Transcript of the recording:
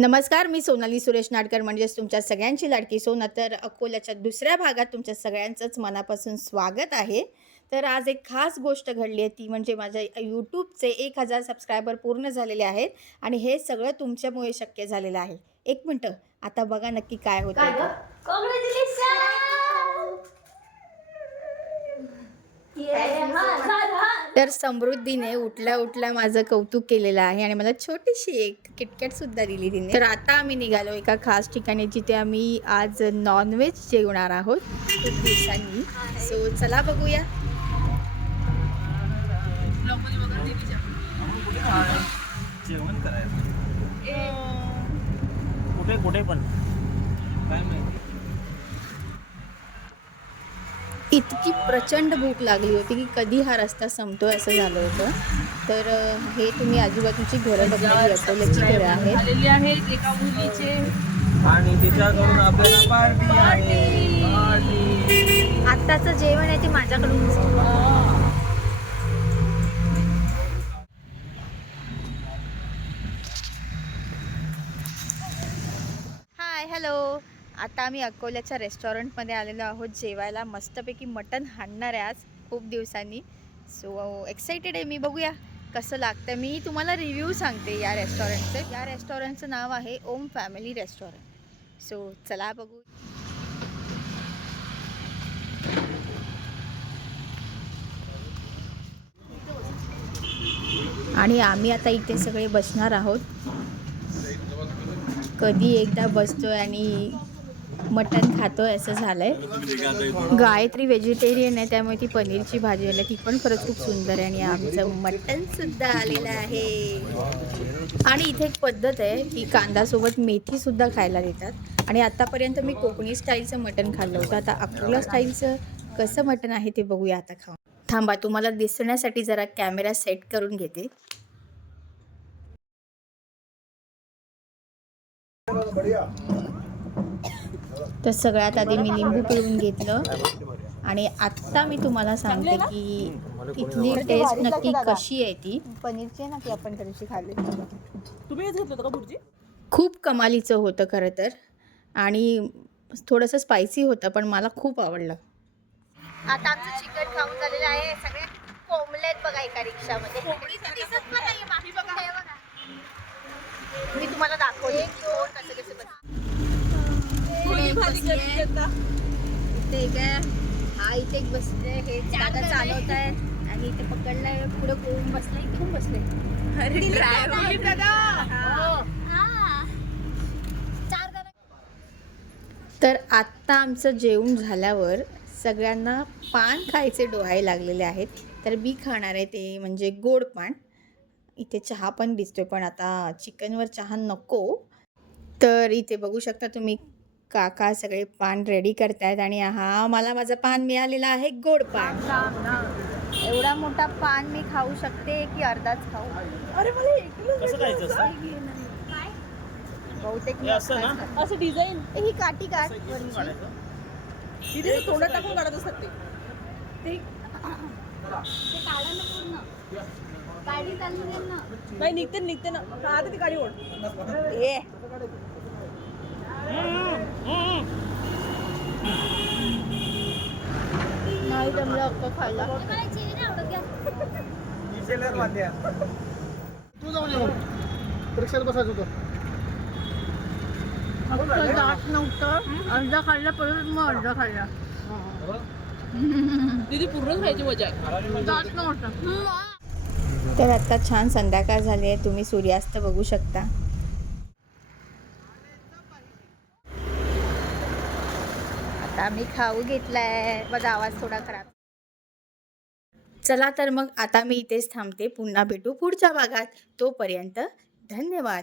नमस्कार, मी सोनाली सुरेश नाडकर म्हणजेच तुमच्या सगळ्यांची लाडकी सोना. तर अकोल्याच्या दुसऱ्या भागात तुमच्या सगळ्यांचंच मनापासून स्वागत आहे. तर आज एक खास गोष्ट घडली आहे, ती म्हणजे माझ्या यूट्यूबचे 1000 सबस्क्रायबर पूर्ण झालेले आहेत आणि हे सगळं तुमच्यामुळे शक्य झालेलं आहे. एक मिनटं, आता बघा नक्की काय होतं ते. तर समृद्धीने उठल्या उठल्या माझं कौतुक केलेलं आहे आणि मला छोटीशी एक किटकॅट सुद्धा दिली तिने. तर आता आम्ही निघालो एका खास ठिकाणी, जिथे आम्ही आज नॉनव्हेज जेवणार आहोत खूप दिवसांनी. सो चला बघूया. जेवण करायचं कुठे कुठे पण काय माहिती. इतकी प्रचंड भूक लागली होती की कधी हा रस्ता संपतोय असं झालं होतं. तर हे तुम्ही आजूबाजूची घरं बघण्याची अकोल्याची घरं आहेत. आलेली आहेत एका मुलीचे आणि तिच्याकडून आपल्याला पार्टी आहे. आत्ताचं जेवण आहे ते माझ्याकडून. Hi hello. आता आम्ही अकोल्याच्या रेस्टॉरंटमध्ये आलेलो आहोत जेवायला. मस्तपैकी मटण हाणणार आहे आज खूप दिवसांनी. सो एक्साइटेड आहे मी. बघूया कसं लागतं. मी तुम्हाला रिव्ह्यू सांगते या रेस्टॉरंटचं. या रेस्टॉरंटचं नाव आहे ओम फॅमिली रेस्टॉरंट. सो चला बघू. आणि आम्ही आता इथे सगळे बसणार आहोत. कधी एकदा बसतोय आणि मटण खातोय असं झालंय. गायत्री व्हेजिटेरियन आहे, त्यामुळे ती पनीरची भाजी आली, ती पण खरंच खूप सुंदर आहे. आणि आमचं मटण सुद्धा आलेलं आहे. आणि इथे एक पद्धत आहे की कांद्यासोबत मेथी सुद्धा खायला देतात. आणि आतापर्यंत मी कोकणी स्टाईलचं मटण खाल्लं होतं. आता अकोला स्टाईलचं कसं मटण आहे ते बघूया आता खाऊन. थांबा, तुम्हाला दिसण्यासाठी जरा कॅमेरा सेट करून घेते. तर सगळ्यात आधी मी लिंबू पिळून घेतलं आणि आत्ता मी तुम्हाला सांगते की इथली टेस्ट नक्की कशी आहे. ती पनीरची आहे ना, की आपण त्या दिवशी खाल्ली. तुम्ही हेच घेतलं होतं का भुर्जी? खूप कमालीचं होतं खरं तर, आणि थोडंसं स्पायसी होतं, पण मला खूप आवडलं. आता आमचं चिकन खाऊन झालेलं आहे. सगळे कोंबलेत बघा एका रिक्षामध्ये. दिसत पण नाहीये मागे बघा. हे बघा, मी तुम्हाला दाखवते कसं कसं इथे काय. हा इथे एक बसले, हे दादा चालवत आहेत आणि इथे पकडलाय, पुढे कोण बसलाय, कोण बसलाय. अरे ड्रायव्हर दादा. तर आत्ता आमचं जेवण झाल्यावर सगळ्यांना पान खायचे डोहाळे लागलेले आहेत. तर मी खाणार आहे ते म्हणजे गोड पान. इथे चहा पण दिसतोय, पण आता चिकनवर चहा नको. तर इथे बघू शकता तुम्ही, काका सगळे पान रेडी करतायत. आणि हा मला माझं पान मिळालेलं आहे, गोड पान. एवढा मोठा पान मी खाऊ शकते की अर्धाच खाऊ? अरे मला एक किलो कसं खायचं असतं? बहुतेक हे असं ना? असं डिझाईन ही काठी काढ. तिथे तोंडात टाकून काढत असतात ते नाही निघते ना आता ती गाडी ओढ. ए नाही जमलं अक्का खायला. तू जाऊन ये, रिक्षात बसायचं होतं. जात नव्हतं, अर्धा खाल्ला, परत मग अर्धा खाल्ला. दीदी पूर्ण खायची मजा आहे. जात नव्हतं. तर आता छान संध्याकाळ झाली आहे, तुम्ही सूर्यास्त बघू शकता. आता आम्ही खाऊ घेतलाय. माझा आवाज थोडा खराब. चला तर मग आता मी इथेच थांबते. पुन्हा भेटू पुढच्या भागात. तोपर्यंत धन्यवाद.